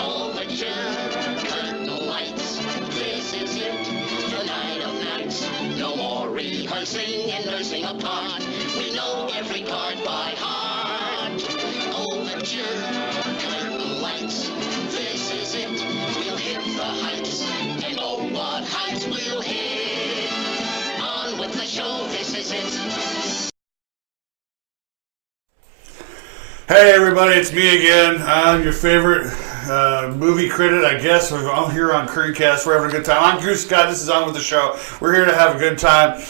Overture, curtain lights, this is it, the night of nights. No more rehearsing and nursing a part. We know every card by heart. Overture, curtain lights, this is it. We'll hit the heights, and oh, what heights we'll hit. On with the show, this is it. Hey everybody, it's me again. I'm your favorite movie critic, I guess. I'm here on Currycast. We're having a good time. I'm Goose. This is On With The Show. We're here to have a good time.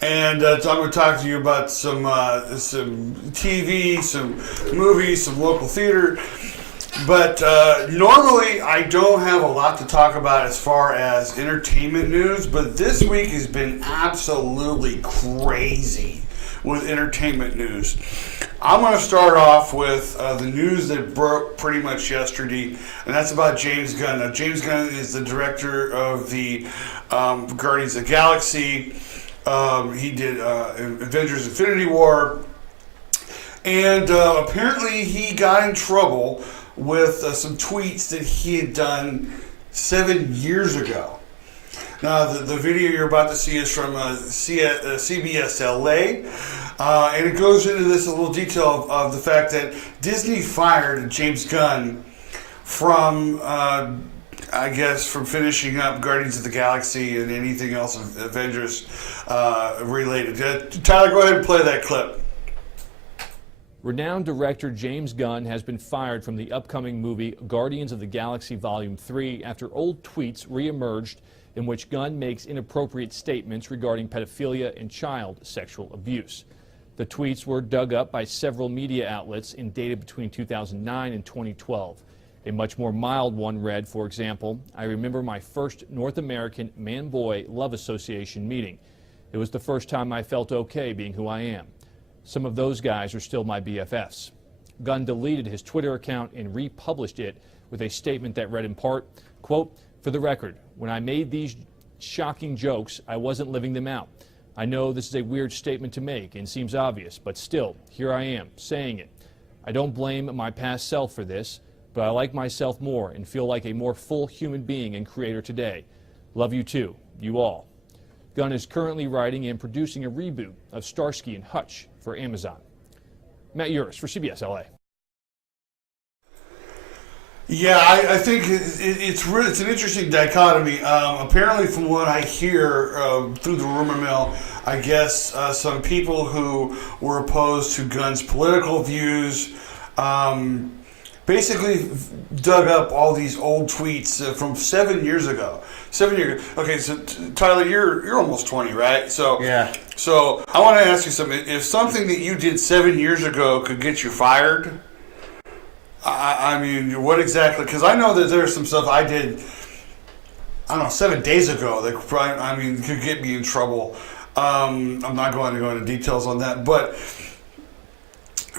And so I'm going to talk to you about some TV, some movies, some local theater. But normally I don't have a lot to talk about as far as entertainment news. But this week has been absolutely crazy with entertainment news. I'm going to start off with the news that broke pretty much yesterday, and that's about James Gunn. Now, James Gunn is the director of the Guardians of the Galaxy. He did Avengers Infinity War, and apparently he got in trouble with some tweets that he had done 7 years ago. Now, the video you're about to see is from CBS LA, and it goes into this a little detail of the fact that Disney fired James Gunn from, I guess, from finishing up Guardians of the Galaxy and anything else Avengers related. Tyler, go ahead and play that clip. Renowned director James Gunn has been fired from the upcoming movie Guardians of the Galaxy Volume 3 after old tweets reemerged in which Gunn makes inappropriate statements regarding pedophilia and child sexual abuse. The tweets were dug up by several media outlets and dated between 2009 and 2012. A much more mild one read, for example, "I remember my first North American man-boy love association meeting. It was the first time I felt okay being who I am. Some of those guys are still my BFFs." Gunn deleted his Twitter account and republished it with a statement that read in part, quote, "For the record, when I made these shocking jokes, I wasn't living them out. I know this is a weird statement to make and seems obvious, but still, here I am, saying it. I don't blame my past self for this, but I like myself more and feel like a more full human being and creator today. Love you too, you all." Gunn is currently writing and producing a reboot of Starsky and Hutch for Amazon. Matt Uris for CBS LA. Yeah, I think it's an interesting dichotomy. Apparently, from what I hear through the rumor mill, I guess some people who were opposed to Gunn's political views basically dug up all these old tweets from 7 years ago. 7 years ago. Okay, so Tyler, you're almost 20, right? So yeah. So I want to ask you something. If something that you did 7 years ago could get you fired, I mean, what exactly? Because I know that there's some stuff I did, I don't know, 7 days ago that probably, could get me in trouble. I'm not going to go into details on that, but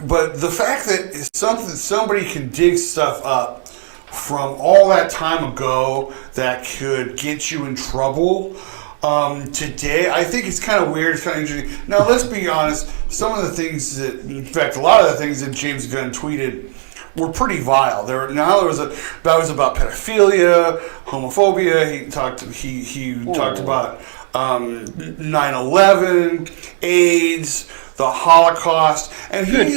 the fact that somebody can dig stuff up from all that time ago that could get you in trouble today, I think it's kind of weird. It's kind of interesting. Now, let's be honest. Some of the things that, in fact, a lot of the things that James Gunn tweeted were pretty vile. That was about pedophilia, homophobia. He talked about 9/11, AIDS, the Holocaust, and he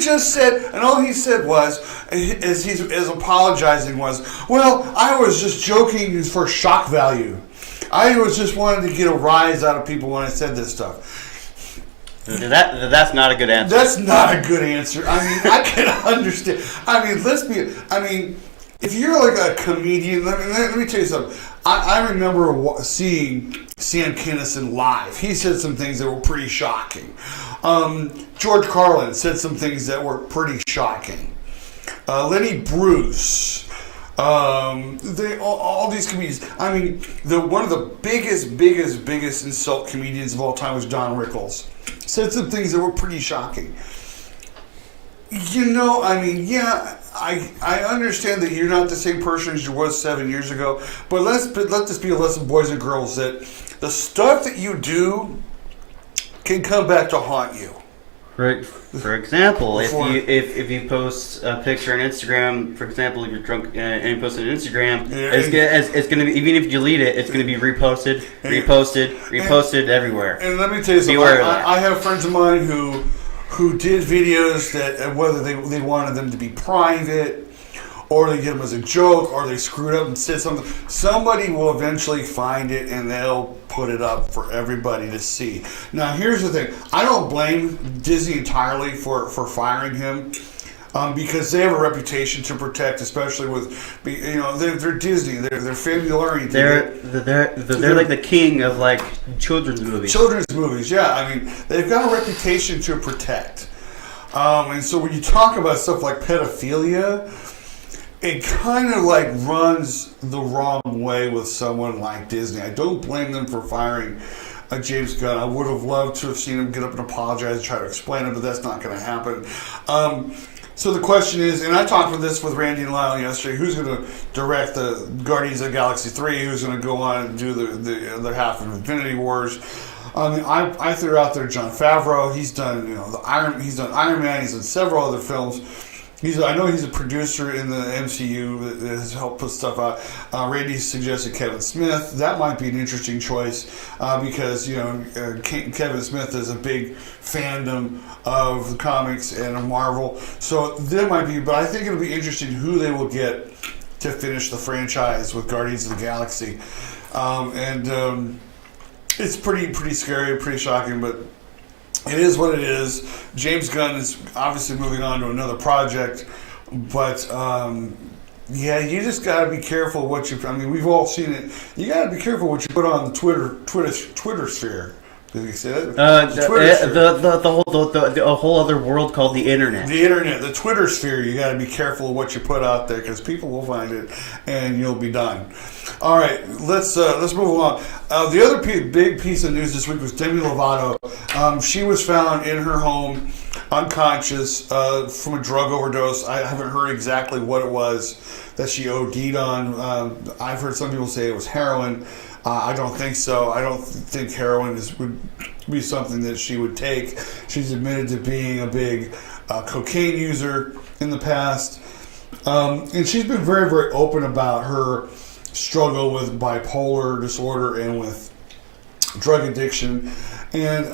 just said, and all he said was, as apologizing was, well, I was just joking for shock value. I was just wanted to get a rise out of people when I said this stuff. That's not a good answer. That's not a good answer. I mean, I can understand. If you're like a comedian, let me tell you something. I remember seeing Sam Kinison live. He said some things that were pretty shocking. George Carlin said some things that were pretty shocking. Lenny Bruce. All these comedians. One of the biggest insult comedians of all time was Don Rickles. Said some things that were pretty shocking. I understand that you're not the same person as you was 7 years ago, but let this be a lesson, boys and girls, that the stuff that you do can come back to haunt you. For example, Before- if you post a picture on Instagram, for example, you're drunk and you post it on Instagram, Yeah, it's gonna be, even if you delete it, it's gonna be reposted everywhere. And let me tell you something. Beware of that. I have friends of mine who did videos that whether they wanted them to be private, or they did them as a joke, or they screwed up and said something. Somebody will eventually find it and they'll put it up for everybody to see. Now, here's the thing. I don't blame Disney entirely for firing him. Because they have a reputation to protect, especially with, they're Disney, they're family oriented. They're like the king of like children's movies. Children's movies, yeah. I mean, they've got a reputation to protect. And so when you talk about stuff like pedophilia, it kind of like runs the wrong way with someone like Disney. I don't blame them for firing James Gunn. I would have loved to have seen him get up and apologize and try to explain it, but that's not going to happen. So the question is, and I talked with this with Randy and Lyle yesterday, who's going to direct the Guardians of the Galaxy 3, who's going to go on and do the other half of Infinity Wars. I threw out there Jon Favreau. He's done, he's done Iron Man. He's done several other films. I know he's a producer in the MCU that has helped put stuff out. Randy suggested Kevin Smith. That might be an interesting choice because Kevin Smith is a big fandom of the comics and of Marvel. So that might be. But I think it'll be interesting who they will get to finish the franchise with Guardians of the Galaxy, it's pretty scary, pretty shocking, but. It is what it is. James Gunn is obviously moving on to another project, but you just got to be careful what you. I mean, we've all seen it. You got to be careful what you put on the Twitter sphere. Did you say that? The whole other world called the internet. The internet, the Twitter sphere. You got to be careful what you put out there because people will find it, and you'll be done. All right, let's move along. The other big piece of news this week was Demi Lovato. She was found in her home, unconscious from a drug overdose. I haven't heard exactly what it was that she OD'd on. I've heard some people say it was heroin. I don't think so. I don't think heroin would be something that she would take. She's admitted to being a big cocaine user in the past. And she's been very, very open about her struggle with bipolar disorder and with drug addiction. And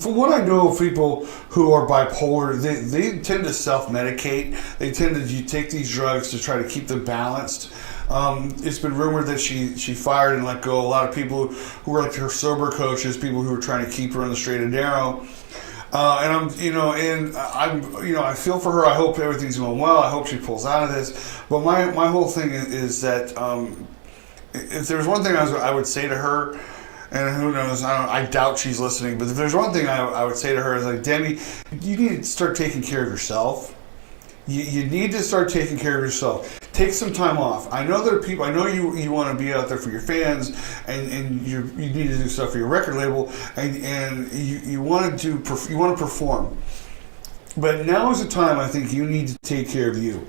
from what I know of people who are bipolar, they tend to self-medicate. They tend to take these drugs to try to keep them balanced. It's been rumored that she fired and let go a lot of people who were like her sober coaches, people who were trying to keep her on the straight and narrow. I feel for her. I hope everything's going well. I hope she pulls out of this. But my whole thing is that if there's one thing I would say to her, and who knows, I doubt she's listening, but if there's one thing I would say to her is like, Demi, you need to start taking care of yourself. You need to start taking care of yourself. Take some time off. I know there are people. I know you want to be out there for your fans, and you need to do stuff for your record label, and you want to perform. But now is the time. I think you need to take care of you.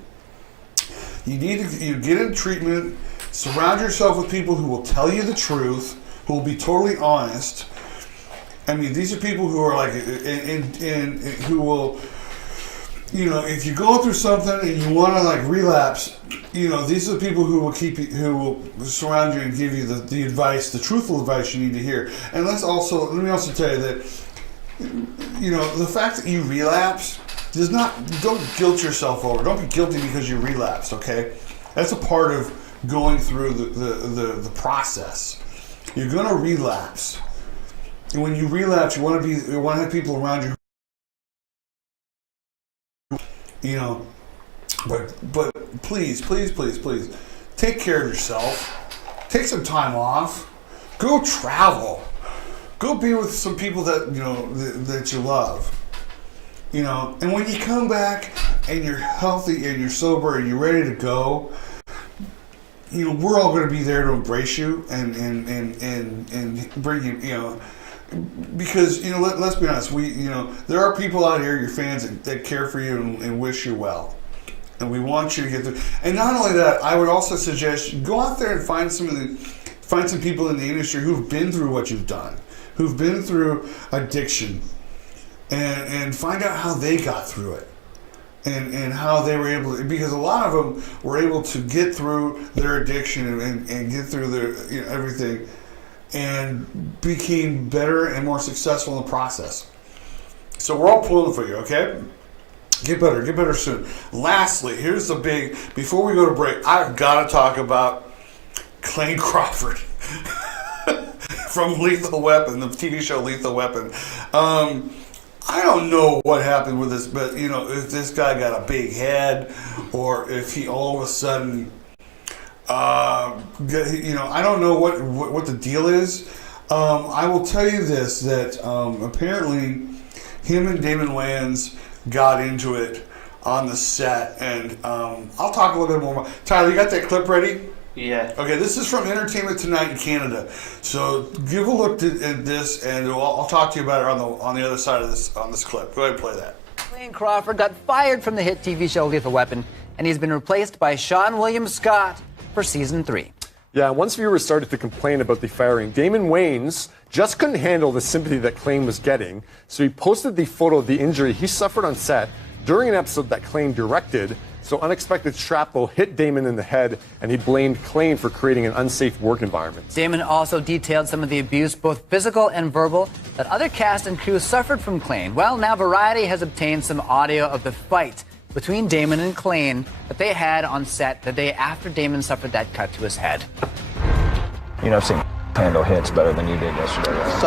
You need to get in treatment. Surround yourself with people who will tell you the truth, who will be totally honest. I mean, these are people who are like, and who will. If you're going through something and you want to like relapse, these are the people who will who will surround you and give you the advice, the truthful advice you need to hear. And let me also tell you that, the fact that you relapse don't guilt yourself over. Don't be guilty because you relapsed. Okay, that's a part of going through the process. You're gonna relapse, and when you relapse, you want to have people around you. But please, take care of yourself. Take some time off. Go travel. Go be with some people that that you love. And when you come back and you're healthy and you're sober and you're ready to go, we're all going to be there to embrace you and bring you. Because let's be honest, there are people out here, your fans, that care for you and wish you well, and we want you to get through. And not only that, I would also suggest go out there and find some people in the industry who've been through what you've done, who've been through addiction, and find out how they got through it. And how they were able to, because a lot of them were able to get through their addiction and get through their everything, and became better and more successful in the process. So we're all pulling for you, okay? Get better soon. Lastly, here's the big, before we go to break, I've got to talk about Clayne Crawford from Lethal Weapon, the TV show Lethal Weapon. I don't know what happened with this, but if this guy got a big head, or if he all of a sudden, I don't know what the deal is. I will tell you this, that apparently him and Damon Wayans got into it on the set, and I'll talk a little bit more. Tyler, you got that clip ready? Yeah. Okay, this is from Entertainment Tonight in Canada. So give a look at this, and I'll talk to you about it on the other side of this clip. Go ahead and play that. Clayne Crawford got fired from the hit TV show Lethal Weapon, and he's been replaced by Sean William Scott for season 3. Yeah, once viewers started to complain about the firing, Damon Wayans just couldn't handle the sympathy that Clayne was getting, so he posted the photo of the injury he suffered on set during an episode that Clayne directed. So unexpected shrapnel hit Damon in the head, and he blamed Clayne for creating an unsafe work environment. Damon also detailed some of the abuse, both physical and verbal, that other cast and crew suffered from Clayne. Well, now Variety has obtained some audio of the fight between Damon and Clayne that they had on set the day after Damon suffered that cut to his head. I've seen handle hits better than you did yesterday. Right?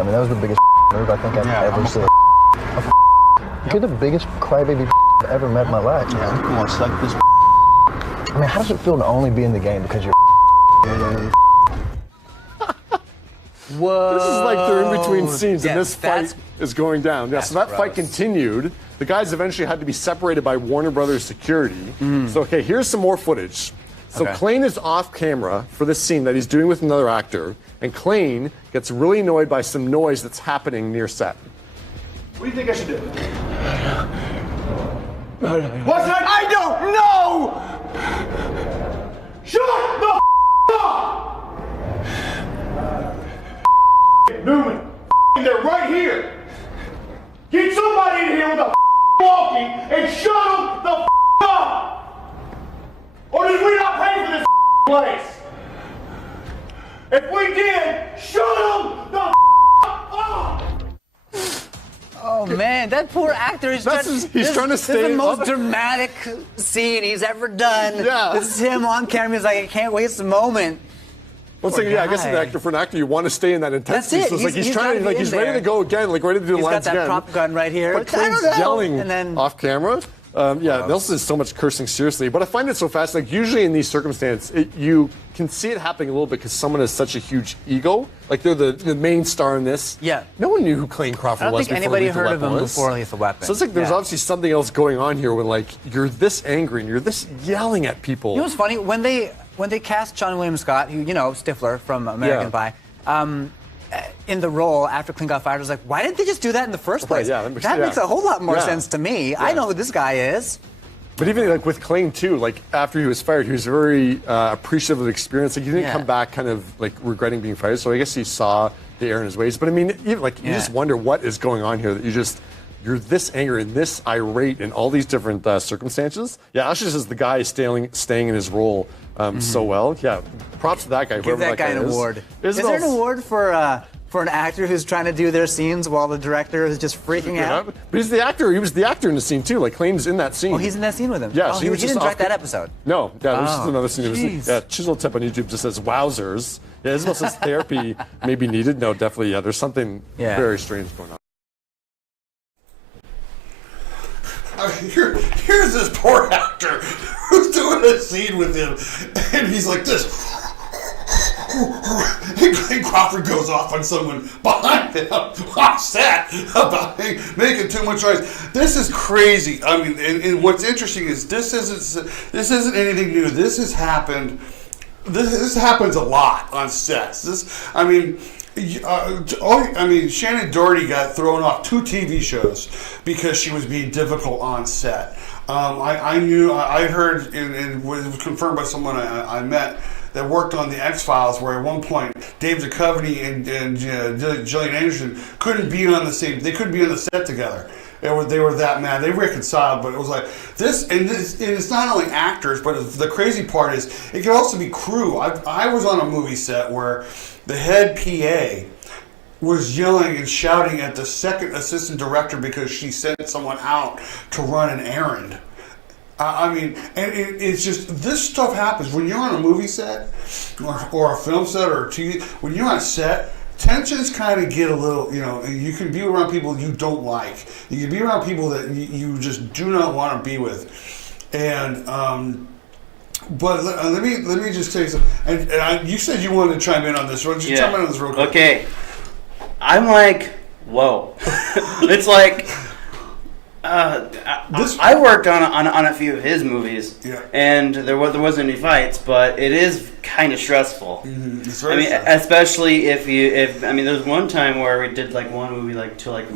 I mean, that was the biggest move I think I've ever seen. You're the biggest crybaby I've ever met in my life. Yeah, come on, suck this. I mean, how does it feel to only be in the game because you're Whoa. This is like they're in between scenes, and this fight is going down. Yeah, so that fight continued. The guys eventually had to be separated by Warner Brothers security. So, okay, here's some more footage. So Clayne is off camera for this scene that he's doing with another actor, and Clayne gets really annoyed by some noise that's happening near set. What do you think I should do? What's that? I don't know! Shut the up! Newman, they're right here. Get somebody in here with a walkie and shut them the up! Or did we not pay for this place? If we did, shut them the up! Oh man, that poor actor is trying to stay. This is the most dramatic scene he's ever done. Yeah. This is him on camera. He's like, I can't waste a moment. Well, yeah, I guess for an actor, you want to stay in that intensity. That's it. So it's like he's trying, like he's ready to go again, like ready to do the lines again. He's got that prop gun right here. But Clayne's yelling and then off camera. Nelson is so much cursing seriously, but I find it so fascinating. Like usually in these circumstances, you can see it happening a little bit because someone has such a huge ego. Like they're the main star in this. Yeah. No one knew who Clayne Crawford was before Lethal Weapon. I don't think anybody heard of him before Lethal Weapon. So it's like there's obviously something else going on here when like you're this angry and you're this yelling at people. You know what's funny? When they cast Sean William Scott, who Stifler from American Pie, in the role after Clayne got fired, I was like, why didn't they just do that in the first place? That makes a whole lot more sense to me. I know who this guy is. But even like with Clayne too, like after he was fired, he was very appreciative of the experience. Like he didn't come back kind of like regretting being fired. So I guess he saw the error in his ways. But I mean, even like you just wonder what is going on here that you're this angry and this irate in all these different circumstances. Yeah, Ashley says the guy is staying in his role so well. Yeah, props to that guy. Give that guy an award. Is there an award for an actor who's trying to do their scenes while the director is just freaking out? But he's the actor. He was the actor in the scene too. Like Clayne's in that scene. Oh, he's in that scene with him. Yeah, so he didn't direct that episode. No, yeah, there's just another scene. Chisel Tip on YouTube just says wowzers. Yeah, Isabel says therapy may be needed. No, definitely. Yeah, there's something very strange going on. Here's this poor actor who's doing a scene with him, and he's like this. And Clayne Crawford goes off on someone behind him on set about making too much noise. This is crazy. I mean, and what's interesting is this isn't anything new. This has happened. This happens a lot on sets. Shannon Doherty got thrown off 2 TV shows because she was being difficult on set. I heard, and was confirmed by someone I met, that worked on the X-Files, where at one point Dave Duchovny and Gillian Anderson couldn't be on the set together. They were that mad. They reconciled, but it was like this, and it's not only actors, but the crazy part is it can also be crew. I was on a movie set where the head PA was yelling and shouting at the second assistant director because she sent someone out to run an errand. I mean, and it's just, this stuff happens when you're on a movie set or a film set or a TV. When you're on set, tensions kind of get a little, you can be around people you don't like. You can be around people that you just do not want to be with. And, but let me just tell you something. And you said you wanted to chime in on this. Why don't you chime in on this real quick? Okay. I'm like, whoa. It's like, I worked on a few of his movies, and there wasn't any fights, but it is kind of stressful. Mm-hmm. It's very stressful. Especially if there's one time where we did like one movie like till like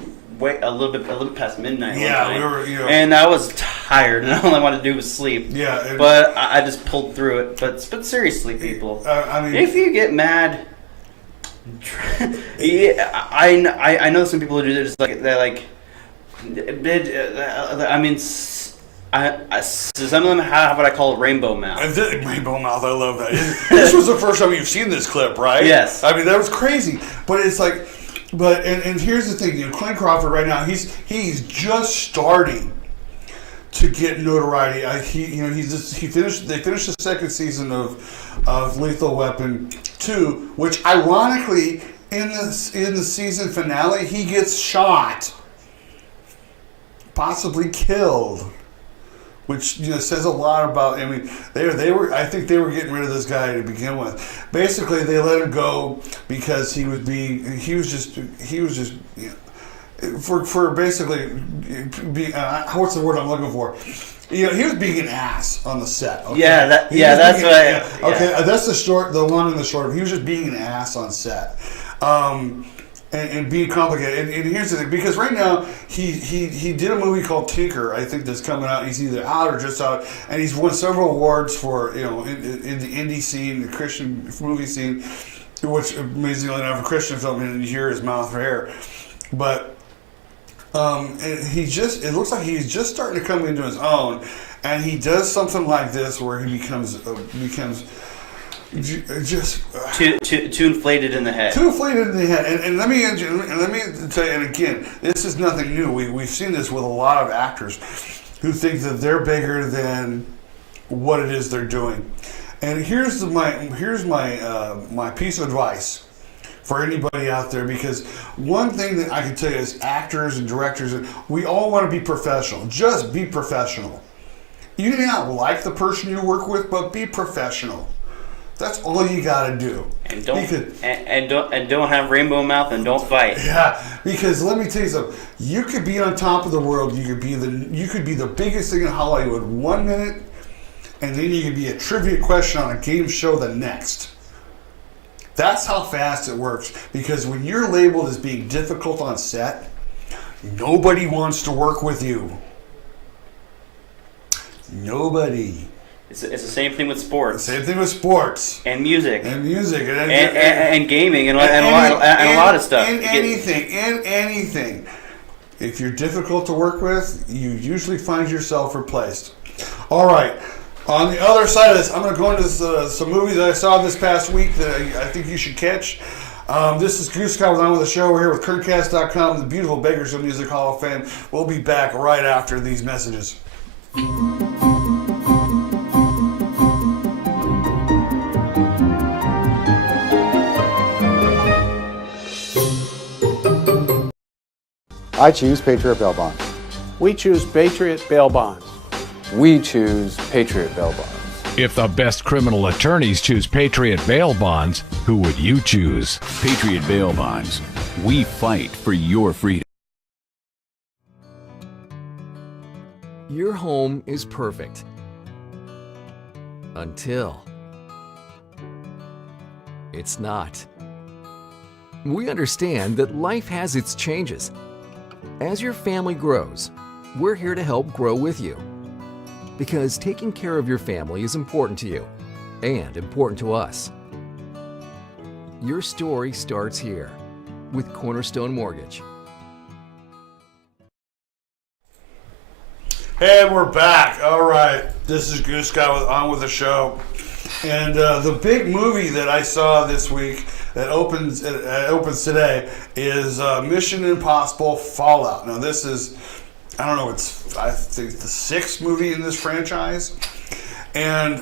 a little bit past midnight. Yeah, we were, and I was tired, and all I wanted to do was sleep. Yeah, but I just pulled through it. But seriously, people, if you get mad. I know some people who do this like they're like. Some of them have what I call rainbow mouth. Rainbow mouth, I love that. This was the first time you've seen this clip, right? Yes. I mean, that was crazy. But it's like, and here's the thing, Clayne Crawford right now, he's just starting to get notoriety. They finished the second season of Lethal Weapon 2, which ironically in the season finale he gets shot, possibly killed, which says a lot about. I mean, they were. I think they were getting rid of this guy to begin with. Basically, they let him go because he was just for basically what's the word I'm looking for? He was being an ass on the set. Okay? That's right. Okay, that's the long and the short. He was just being an ass on set. And being complicated. And here's the thing, because right now he did a movie called Tinker, I think, that's coming out. He's either out or just out, and he's won several awards for in the indie scene, the Christian movie scene, which amazingly enough, a Christian film, and you hear his mouth or hair, but and it looks like he's just starting to come into his own, and he does something like this where he becomes just too inflated in the head. Too inflated in the head, and let me tell you. And again, this is nothing new. We've seen this with a lot of actors who think that they're bigger than what it is they're doing. And here's my piece of advice for anybody out there, because one thing that I can tell you is actors and directors, we all want to be professional. Just be professional. You may not like the person you work with, but be professional. That's all you got to do. And don't have rainbow mouth, and don't fight. Yeah, because let me tell you something. You could be on top of the world. You could be the biggest thing in Hollywood 1 minute, and then you could be a trivia question on a game show the next. That's how fast it works. Because when you're labeled as being difficult on set, nobody wants to work with you. Nobody. It's the same thing with sports. Same thing with sports. And music. And music. And gaming and a lot of stuff. And anything. If you're difficult to work with, you usually find yourself replaced. All right. On the other side of this, I'm going to go into some movies that I saw this past week that I think you should catch. This is Goose with On With The Show. We're here with Kurtcast.com, the beautiful Bakersfield Music Hall of Fame. We'll be back right after these messages. I choose Patriot Bail Bonds. We choose Patriot Bail Bonds. We choose Patriot Bail Bonds. If the best criminal attorneys choose Patriot Bail Bonds, who would you choose? Patriot Bail Bonds. We fight for your freedom. Your home is perfect. Until it's not. We understand that life has its changes. As your family grows, we're here to help grow with you. Because taking care of your family is important to you. and important to us. Your story starts here with Cornerstone Mortgage. Hey, we're back. All right, this is Goose Guy on with the show, and the big movie that I saw this week that opens today is Mission Impossible Fallout. Now, this is, I don't know, I think the 6th movie in this franchise, and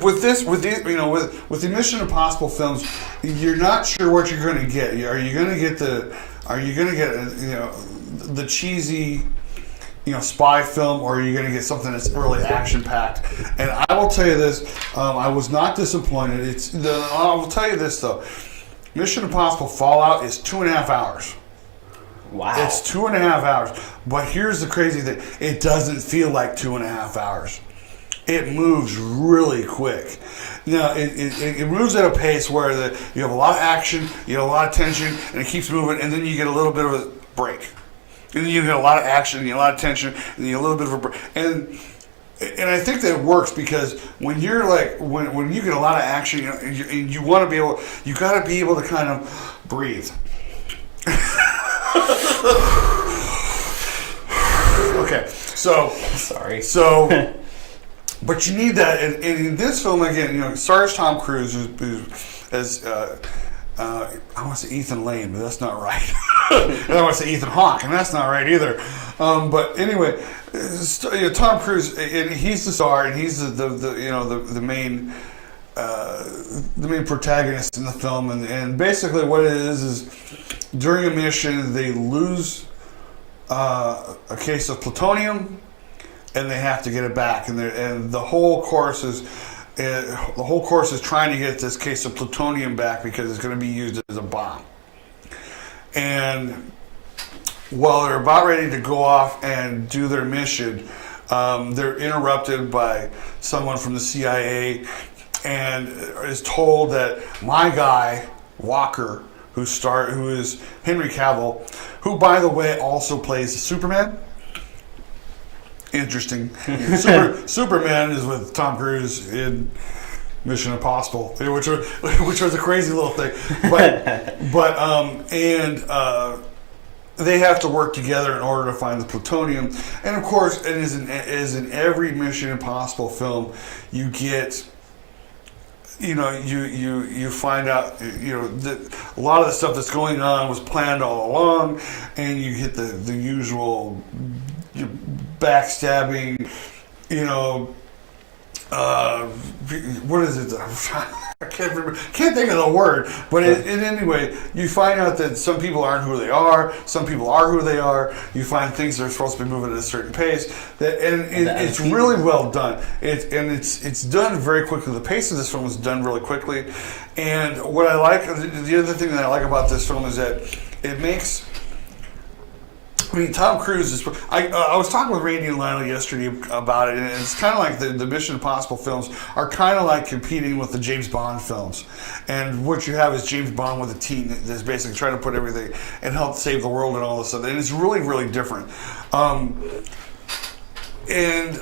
with the Mission Impossible films, you're not sure what you're going to get. Are you going to get the cheesy, spy film, or are you going to get something that's really action-packed? And I will tell you this, I was not disappointed. I will tell you this, though. Mission Impossible Fallout is 2.5 hours. Wow. It's 2.5 hours. But here's the crazy thing. It doesn't feel like 2.5 hours. It moves really quick. Now, it moves at a pace where you have a lot of action, you have a lot of tension, and it keeps moving, and then you get a little bit of a break. And then you get a lot of action, you get a lot of tension, and you get a little bit of a break. And I think that works because when you're when you get a lot of action, you want to be able, you got to be able to kind of breathe. Okay, so sorry. So, but you need that, and in this film again, stars Tom Cruise, as I want to say Ethan Lane, but that's not right. And I want to say Ethan Hawke, and that's not right either. But anyway, Tom Cruise, and he's the star, and he's the main protagonist in the film, and basically what it is during a mission they lose a case of plutonium, and they have to get it back, and the whole course is trying to get this case of plutonium back because it's going to be used as a bomb. And while they're about ready to go off and do their mission, they're interrupted by someone from the CIA and is told that my guy Walker, who is Henry Cavill, who by the way also plays Superman. Interesting. Superman is with Tom Cruise in Mission Impossible, which was a crazy little thing. But they have to work together in order to find the plutonium. And of course, as in every Mission Impossible film, you get, you find out, that a lot of the stuff that's going on was planned all along, and you get the usual backstabbing, what is it? I can't think of the word. But anyway, you find out that some people aren't who they are. Some people are who they are. You find things that are supposed to be moving at a certain pace. It's really well done. It's done very quickly. The pace of this film is done really quickly. And what I like, the other thing that I like about this film is that it makes. Tom Cruise is. I was talking with Randy and Lionel yesterday about it, and it's kind of like the Mission Impossible films are kind of like competing with the James Bond films. And what you have is James Bond with a team that's basically trying to put everything and help save the world and all this stuff. And it's really, really different. And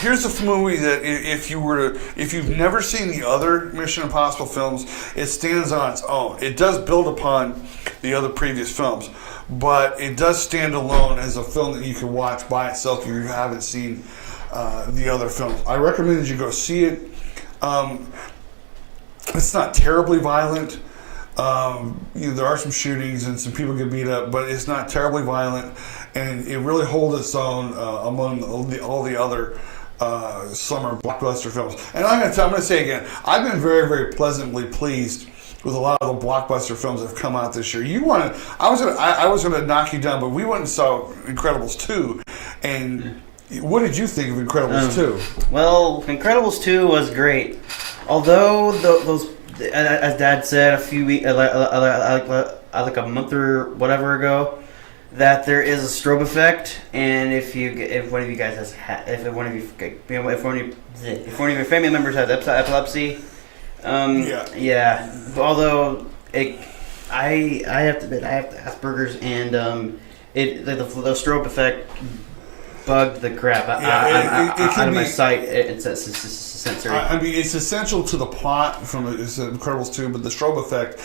here's a movie that if you've never seen the other Mission Impossible films, it stands on its own. It does build upon the other previous films, but it does stand alone as a film that you can watch by itself if you haven't seen the other films. I recommend that you go see it. It's not terribly violent. There are some shootings and some people get beat up, but it's not terribly violent, and it really holds its own among all the other summer blockbuster films. And I'm going to say again, I've been very, very pleasantly pleased with a lot of the blockbuster films that have come out this year. I was gonna knock you down, but we went and saw Incredibles 2, and what did you think of Incredibles 2? Well, Incredibles 2 was great, although those. As Dad said a few weeks, like a month or whatever ago, that there is a strobe effect, and if one of you guys if one of your family members has epilepsy, Although I have to admit I have Asperger's, and the strobe effect bugged the crap out of my sight. It's sensory. I mean, it's essential to the plot from Incredibles 2, but the strobe effect,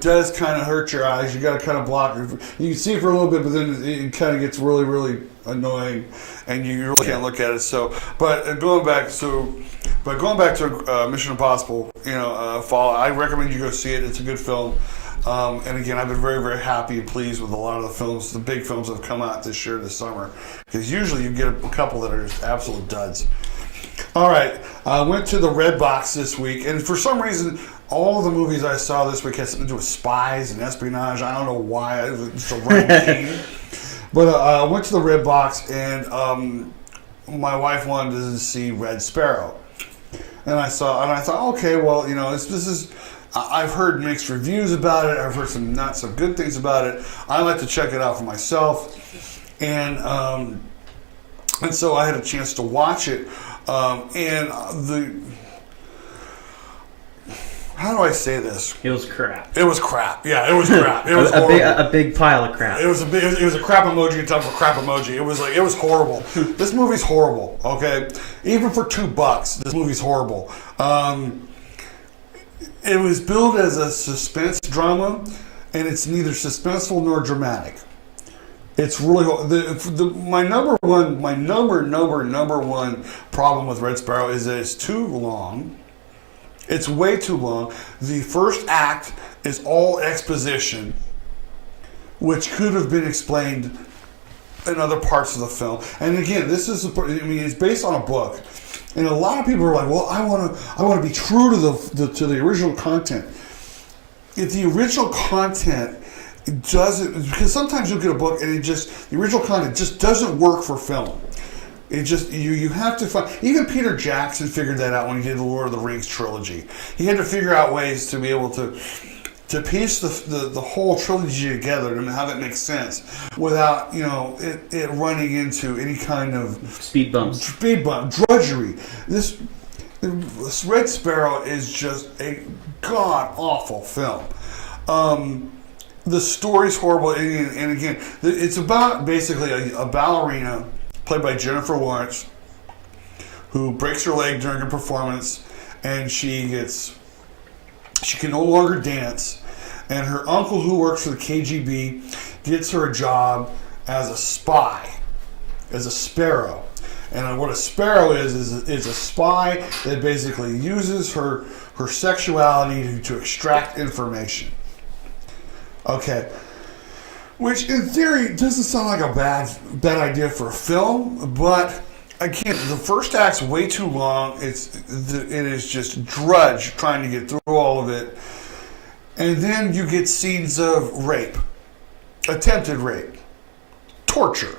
does kind of hurt your eyes. You got to kind of block it. You can see it for a little bit, but then it kind of gets really, really annoying, and you really can't look at it. So, but going back to Mission Impossible, Fall, I recommend you go see it. It's a good film. And again, I've been very, very happy and pleased with a lot of the films, the big films that have come out this summer. Because usually you get a couple that are just absolute duds. All right, I went to the Red Box this week, and for some reason, all of the movies I saw this week had something to do with spies and espionage. I don't know why. It's a random theme. But I went to the Red Box, and my wife wanted to see Red Sparrow. And I thought, okay, well, this is... I've heard mixed reviews about it. I've heard some not so good things about it. I like to check it out for myself, and so I had a chance to watch it. How do I say this? It was crap. It was crap. Yeah, it was crap. It was a big pile of crap. It was a crap emoji on top of a crap emoji. It was horrible. This movie's horrible. Okay, even for $2, this movie's horrible. It was billed as a suspense drama, and it's neither suspenseful nor dramatic. It's really my number one problem with Red Sparrow is that it's too long. It's way too long. The first act is all exposition, which could have been explained in other parts of the film. And again, it's based on a book. And a lot of people are like, well, I want to be true to the original content. If the original content doesn't, because sometimes you'll get a book and the original content just doesn't work for film. It just, you have to find, even Peter Jackson figured that out when he did the Lord of the Rings trilogy. He had to figure out ways to be able to piece the whole trilogy together and have it make sense without it running into any kind of speed bump, drudgery. This Red Sparrow is just a god awful film. The story's horrible, and again, it's about basically a ballerina played by Jennifer Lawrence who breaks her leg during a performance, and she can no longer dance, and her uncle, who works for the KGB, gets her a job as a spy, as a sparrow. And what a sparrow is a spy that basically uses her sexuality to extract information. Okay. Which, in theory, doesn't sound like a bad idea for a film, but again, the first act's way too long. It is just drudge trying to get through all of it. And then you get scenes of rape, attempted rape, torture,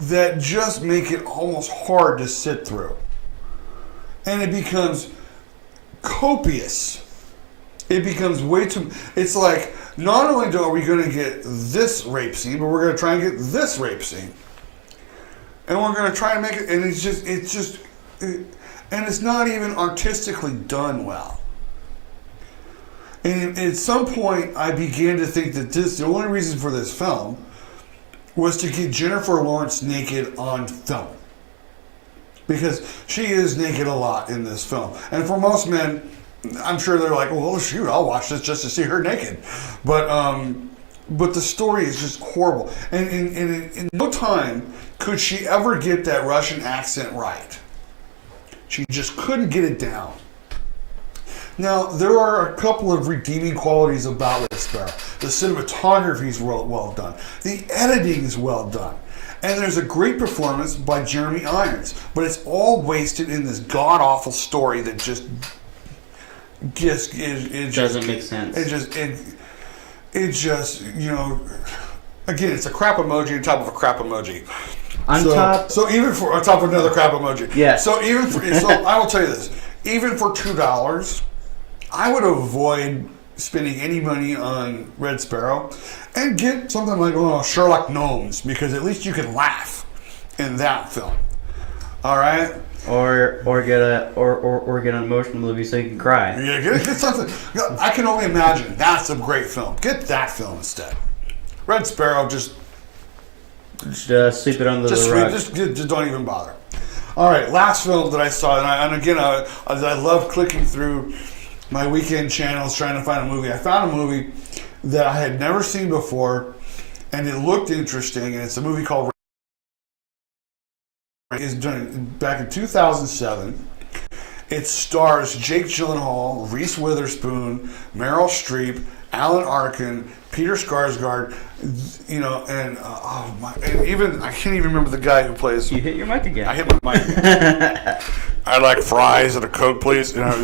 that just make it almost hard to sit through. And it becomes copious. It becomes way too... It's like, not only are we going to get this rape scene, but we're going to try and get this rape scene. And we're going to try and make it... And and it's not even artistically done well. And at some point, I began to think that the only reason for this film was to get Jennifer Lawrence naked on film. Because she is naked a lot in this film. And for most men, I'm sure they're like, well, shoot, I'll watch this just to see her naked. But the story is just horrible. And in no time could she ever get that Russian accent right. She just couldn't get it down. Now, there are a couple of redeeming qualities about Red Sparrow. The cinematography is well done. The editing is well done. And there's a great performance by Jeremy Irons. But it's all wasted in this god-awful story that just doesn't make sense. It just, again, it's a crap emoji on top of a crap emoji. On top of another crap emoji. Yeah. So I will tell you this. Even for $2, I would avoid spending any money on Red Sparrow and get something like Sherlock Gnomes, because at least you can laugh in that film. All right. Or get an emotional movie so you can cry. Yeah, get something. I can only imagine that's a great film. Get that film instead. Red Sparrow, just Just sweep it under the rug. Just don't even bother. All right, last film that I saw, and again, I love clicking through my weekend channels trying to find a movie. I found a movie that I had never seen before, and it looked interesting, and it's a movie called Rendition. It's done back in 2007. It stars Jake Gyllenhaal, Reese Witherspoon, Meryl Streep, Alan Arkin, Peter Skarsgård, and and even I can't even remember the guy who plays. You hit your mic again. I hit my mic again. I like fries and a Coke, please. And and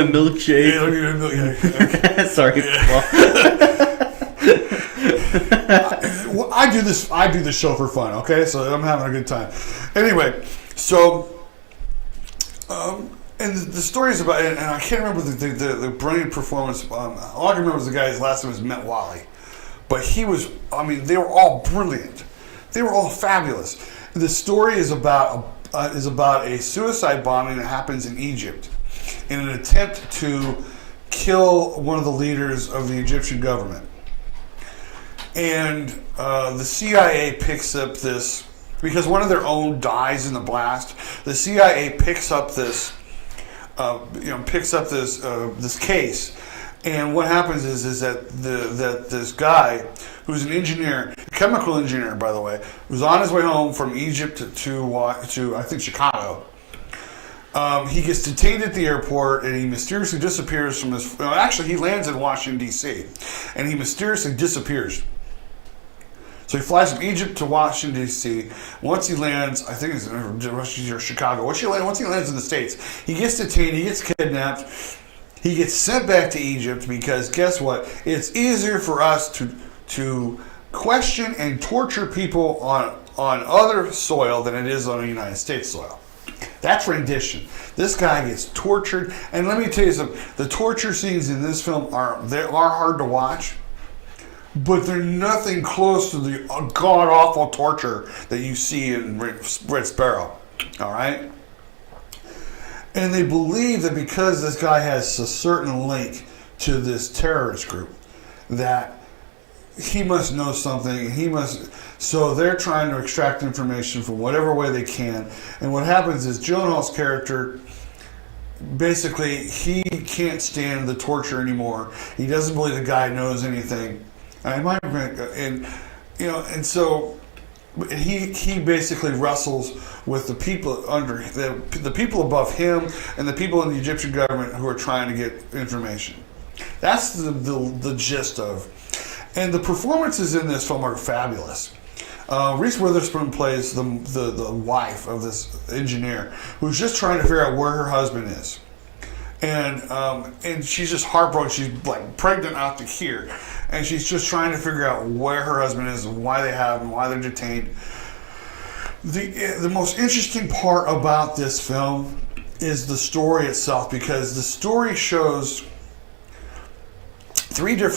a milkshake. Sorry. Well, I do this show for fun. Okay, so I'm having a good time. Anyway, so. And the story is about, and I can't remember the brilliant performance. All I can remember was the guy's last name was Met Wally. But he was, they were all brilliant. They were all fabulous. The story is about a suicide bombing that happens in Egypt in an attempt to kill one of the leaders of the Egyptian government. And the CIA picks up this, because one of their own dies in the blast, the CIA picks up this this case, and what happens is that this guy, who's an engineer, a chemical engineer by the way, who's on his way home from Egypt to I think Chicago, he gets detained at the airport and he mysteriously disappears from his. Actually, he lands in Washington D.C. and he mysteriously disappears. So he flies from Egypt to Washington, D.C. Once he lands, I think it's Chicago. Once he lands in the States, he gets detained, he gets kidnapped, he gets sent back to Egypt because guess what? It's easier for us to question and torture people on other soil than it is on the United States soil. That's Rendition. This guy gets tortured, and let me tell you something. The torture scenes in this film are hard to watch. But they're nothing close to the god-awful torture that you see in Red Sparrow. All right? And they believe that because this guy has a certain link to this terrorist group, that he must know something. So they're trying to extract information from whatever way they can. And what happens is Gyllenhaal's character, basically, he can't stand the torture anymore. He doesn't believe the guy knows anything. So he basically wrestles with the people under the people above him and the people in the Egyptian government who are trying to get information. That's the gist of, and the performances in this film are fabulous. Reese Witherspoon plays the wife of this engineer who's just trying to figure out where her husband is, and she's just heartbroken. She's like pregnant out to here. And she's just trying to figure out where her husband is and why they're detained. The most interesting part about this film is the story itself, because the story shows three or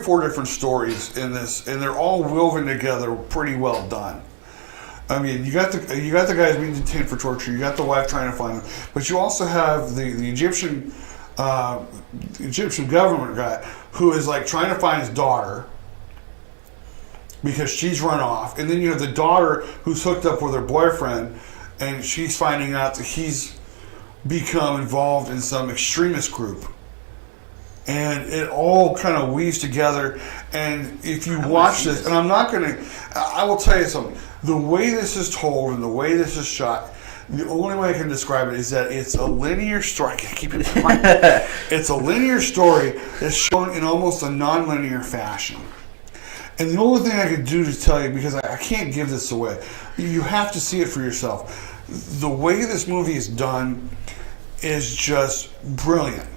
four different stories in this, and they're all woven together pretty well done. You got the guys being detained for torture. You got the wife trying to find him, but you also have the Egyptian government guy who is like trying to find his daughter because she's run off, and then you have the daughter who's hooked up with her boyfriend, and she's finding out that he's become involved in some extremist group, and it all kind of weaves together. And if you watch this, and I will tell you something, the way this is told and the way this is shot, the only way I can describe it is that it's a linear story. I can't keep it in mind. It's a linear story that's shown in almost a non-linear fashion. And the only thing I can do to tell you, because I can't give this away, you have to see it for yourself. The way this movie is done is just brilliant.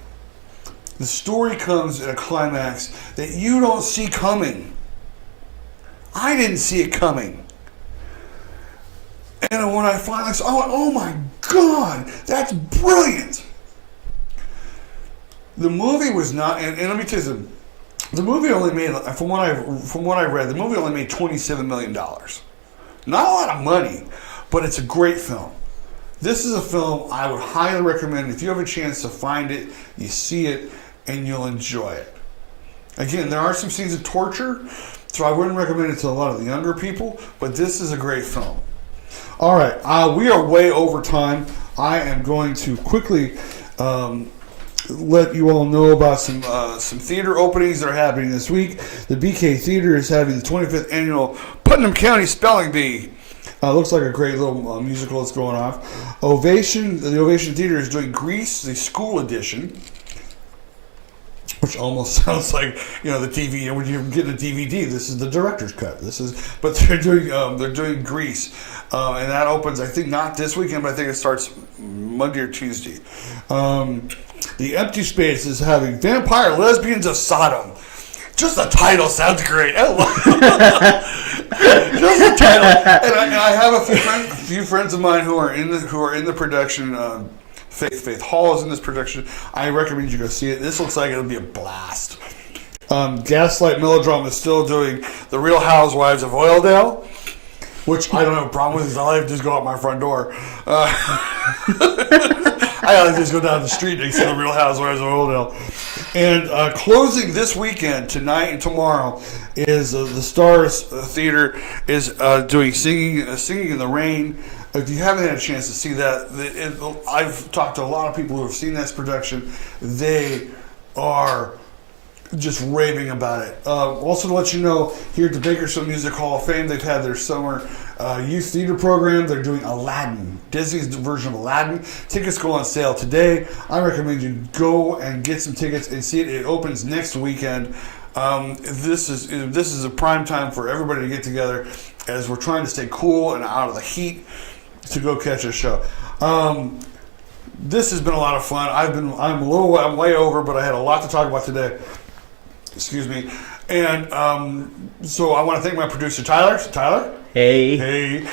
The story comes at a climax that you don't see coming. I didn't see it coming. And when I finally saw, I went, oh my God, that's brilliant. The movie was not, and let me tell you something, the movie only made, from what I read, the movie only made $27 million. Not a lot of money, but it's a great film. This is a film I would highly recommend. If you have a chance to find it, you see it, and you'll enjoy it. Again, there are some scenes of torture, So I wouldn't recommend it to a lot of the younger people, but this is a great film. All right, we are way over time. I am going to quickly let you all know about some theater openings that are happening this week. The BK Theater is having the 25th annual Putnam County Spelling Bee. Looks like a great little musical that's going off. The Ovation Theater is doing Grease, the school edition, which almost sounds like, you know, the TV. When you get a DVD, this is the director's cut. But they're doing Grease, and that opens, I think, not this weekend, but I think it starts Monday or Tuesday. The Empty Space is having Vampire Lesbians of Sodom. Just the title sounds great. I love just the title. And I have a few friends of mine who are in the production. Faith Hall is in this production. I recommend you go see it. This looks like it'll be a blast. Gaslight Melodrama is still doing The Real Housewives of Oildale, which I don't have a problem with because I like to just go out my front door. I like to just go down the street and see The Real Housewives of Oildale. And closing this weekend, tonight and tomorrow, is the Stars Theater is doing Singing in the Rain. If you haven't had a chance to see that, I've talked to a lot of people who have seen this production. They are just raving about it. Also to let you know, here at the Bakersfield Music Hall of Fame, they've had their summer youth theater program. They're doing Aladdin, Disney's version of Aladdin. Tickets go on sale today. I recommend you go and get some tickets and see it. It opens next weekend. This is a prime time for everybody to get together as we're trying to stay cool and out of the heat to go catch a show. This has been a lot of fun. I'm way over, but I had a lot to talk about today. Excuse me. And so I want to thank my producer, Tyler. Tyler? Hey.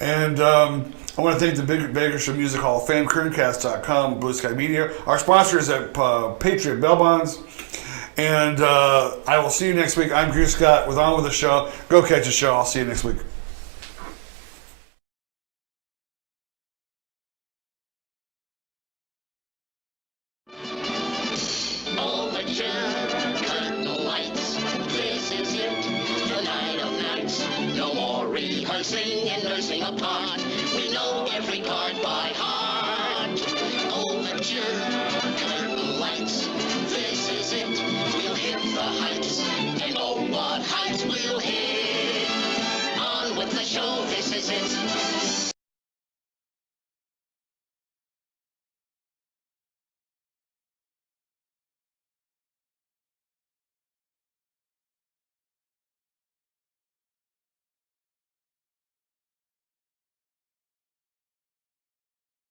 And I want to thank the Bakersfield Music Hall of Fame, Kerncast.com, Blue Sky Media. Our sponsors at Patriot Bail Bonds. And I will see you next week. I'm Goose Scott with On With The Show. Go catch a show. I'll see you next week. Rehearsing and nursing a part. We know every card by heart. Overture, curtain lights. This is it. We'll hit the heights. And oh, what heights we'll hit. On with the show. This is it.